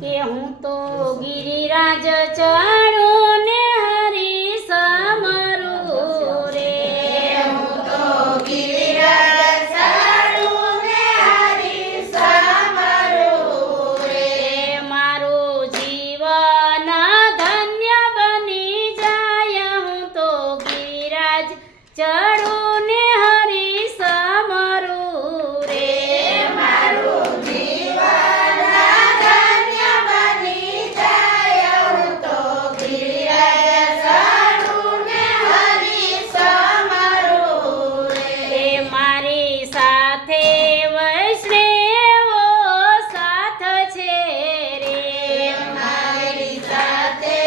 કે હું તો ગિરિરાજ ચડું ને હરી સમરું રે હું તો ગિરિરાજ ચડું ને હરી સમરું રે મારું જીવન ધન્ય બની જાય હું તો ગિરિરાજ ચડું ને હરી સમરું રે મારું જીવન ધન્ય બની જાય હું તો ગિરિરાજ ચડું ને હરી સમરું રે મારી સાથે વૈષ્ણવો સાથ છે રે મારી સાથે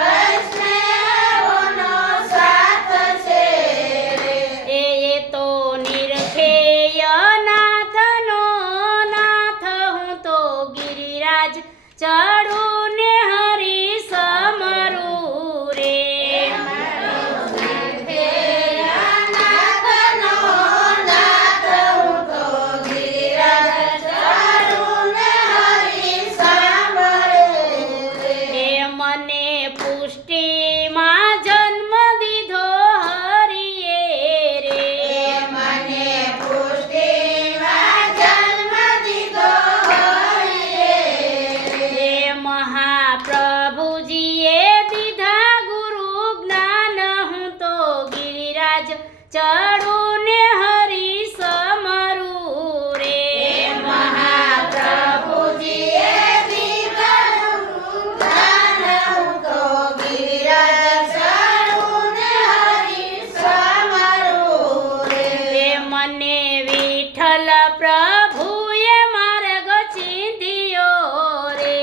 વૈષ્ણવોનો સાથ છે રે એ તો નિરખેય નાથનો નાથ હું તો ગિરિરાજ ચડું ને હરી સમરું રે નાથનો નાથ હું તો ગિરિરાજ ચડું ને હરી સમરું રે મને પુષ્ટિમાં જન્મ દીધો હરિયે રે મને પુષ્ટિમાં જન્મ દીધો હરિયે મહાપ્રભુજીએ દીધા ગુરુ જ્ઞાન હું તો ગિરિરાજ ચડું ને હરી સમરું રે મહાપ્રભુજીએ દીધા જ્ઞાન હું તો ગિરિરાજ ચડું ને હરી સમરું રે મને વિઠ્ઠલ પ્રભુએ માર્ગ ચીંધ્યો રે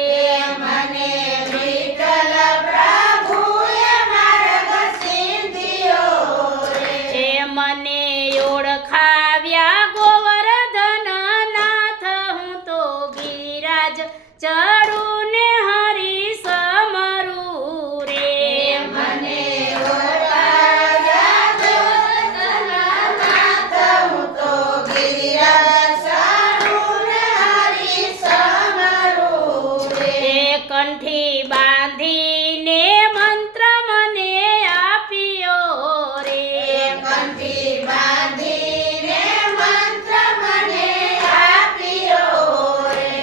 મને વિઠ્ઠલ પ્રભુએ માર્ગ ચીંધ્યો રે મને ઓળખાવ્યા ગોવર્ધન નાથ હું તો ગિરિરાજ ચડું ને હરી સમરું રે મને ઓળખાવ્યા ગોવર્ધનનાથ હું તો ગિરિરાજ ચડું ને હરી સમરું રે કંઠી બાંધીને મંત્ર મને આપ્યો રે કંઠી બાંધીને મંત્ર મને આપ્યો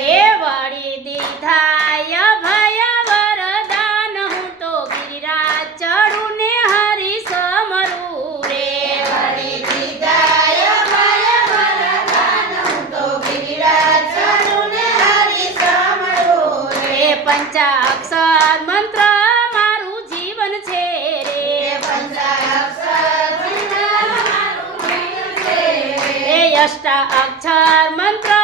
રે વળી દીધાય ભય વરદાન હું તો ગિરિરાજ ચડું ને હરી સમરું રે વળી દીધાય ભય વરદાન હું તો ગિરિરાજ ચડું ને હરી સમરું રે પંચાક્ષર મંત્ર મારું જીવન છે રે પંચાક્ષર મંત્ર મારું જીવન છે અષ્ટાક્ષર મંત્ર